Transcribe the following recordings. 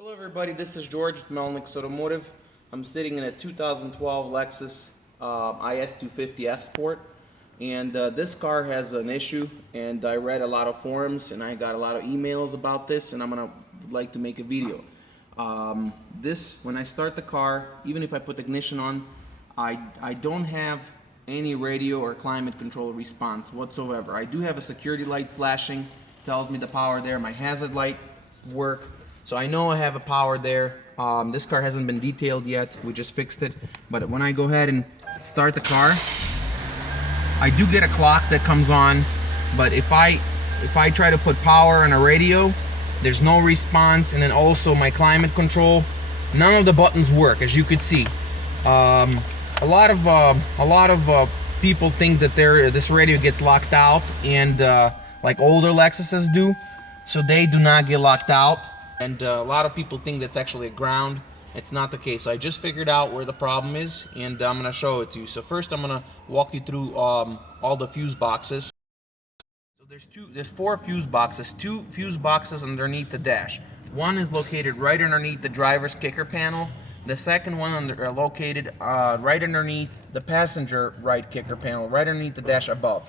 Hello everybody, this is George with Lexus Automotive. I'm sitting in a 2012 Lexus IS 250 F Sport, and this car has an issue, and I read a lot of forums and I got a lot of emails about this, and I'm gonna like to make a video. When I start the car, even if I put the ignition on, I don't have any radio or climate control response whatsoever. I do have a security light flashing, tells me the power there. My hazard light work. So I know I have a power there. This car hasn't been detailed yet. We just fixed it. But when I go ahead and start the car, I do get a clock that comes on. But if I try to put power on a radio, there's no response. And then also my climate control, none of the buttons work, as you could see. A lot of people think that this radio gets locked out, and like older Lexuses do. So they do not get locked out. And a lot of people think that's actually a ground. It's not the case. So I just figured out where the problem is, and I'm gonna show it to you. So first I'm gonna walk you through all the fuse boxes. So there's four fuse boxes, two fuse boxes underneath the dash. One is located right underneath the driver's kicker panel. The second one located right underneath the passenger right kicker panel, right underneath the dash above.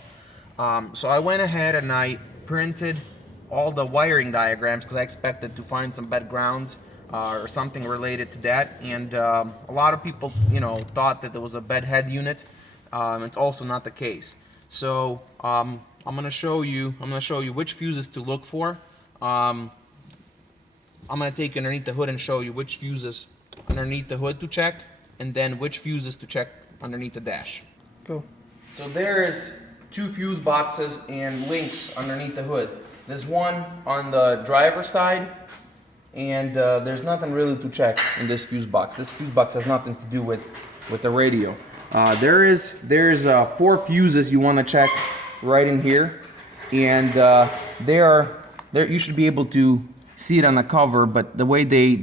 So I went ahead and I printed all the wiring diagrams because I expected to find some bad grounds or something related to that. And a lot of people, thought that there was a bed head unit. It's also not the case. So I'm going to show you which fuses to look for. I'm going to take underneath the hood and show you which fuses underneath the hood to check, and then which fuses to check underneath the dash. Go. So there is two fuse boxes and links underneath the hood. There's one on the driver's side, and there's nothing really to check in this fuse box. This fuse box has nothing to do with the radio. There's four fuses you want to check right in here, and you should be able to see it on the cover, but the way they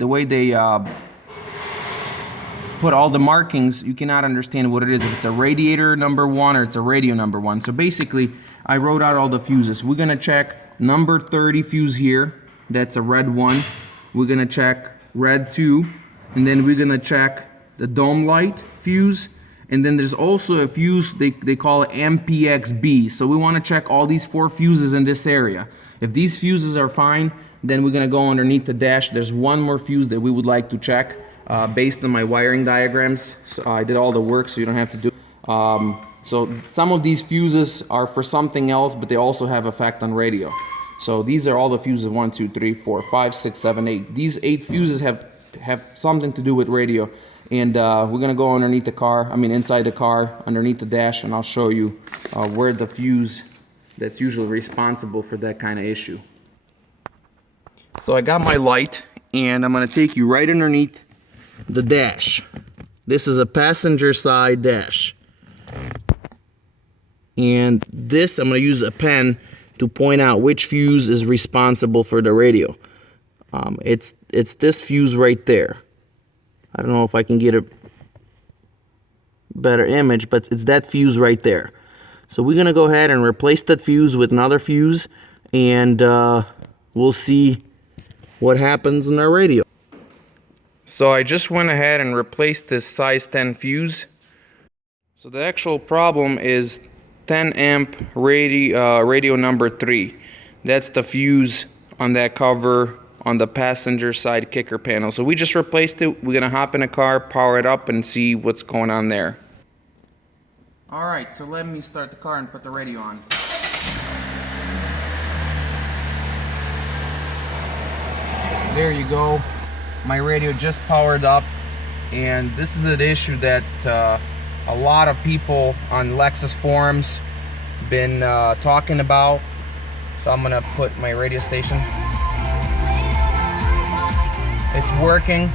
put all the markings, you cannot understand what it is, if it's a radiator number 1 or it's a radio number 1. So basically, I wrote out all the fuses. We're gonna check number 30 fuse here. That's a red 1. We're gonna check red 2, and then we're gonna check the dome light fuse. And then there's also a fuse they call it MPXB. So we want to check all these four fuses in this area. If these fuses are fine, then we're gonna go underneath the dash. There's one more fuse that we would like to check. Based on my wiring diagrams, so I did all the work, so you don't have to do. So some of these fuses are for something else, but they also have effect on radio. So these are all the fuses: 1, 2, 3, 4, 5, 6, 7, 8. These 8 fuses have something to do with radio, and we're gonna go underneath the car. Inside the car, underneath the dash, and I'll show you where the fuse that's usually responsible for that kind of issue. So I got my light, and I'm gonna take you right underneath the dash. This is a passenger side dash, and this, I'm going to use a pen to point out which fuse is responsible for the radio. It's this fuse right there. I don't know if I can get a better image, but it's that fuse right there. So we're going to go ahead and replace that fuse with another fuse, and we'll see what happens in our radio. So I just went ahead and replaced this size 10 fuse. So the actual problem is 10 amp radio number 3. That's the fuse on that cover on the passenger side kicker panel. So we just replaced it. We're gonna hop in a car, power it up, and see what's going on there. Alright, so let me start the car and put the radio on. There you go. My radio just powered up, and this is an issue that a lot of people on Lexus forums been talking about. So I'm gonna put my radio station. It's working.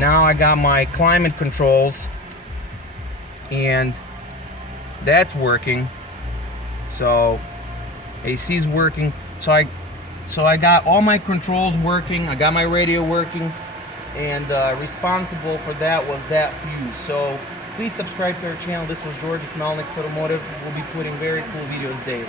Now I got my climate controls, and that's working. So AC's working. So I got all my controls working. I got my radio working. And responsible for that was that fuse. So please subscribe to our channel. This was George with Lexus Automotive. We'll be putting very cool videos daily.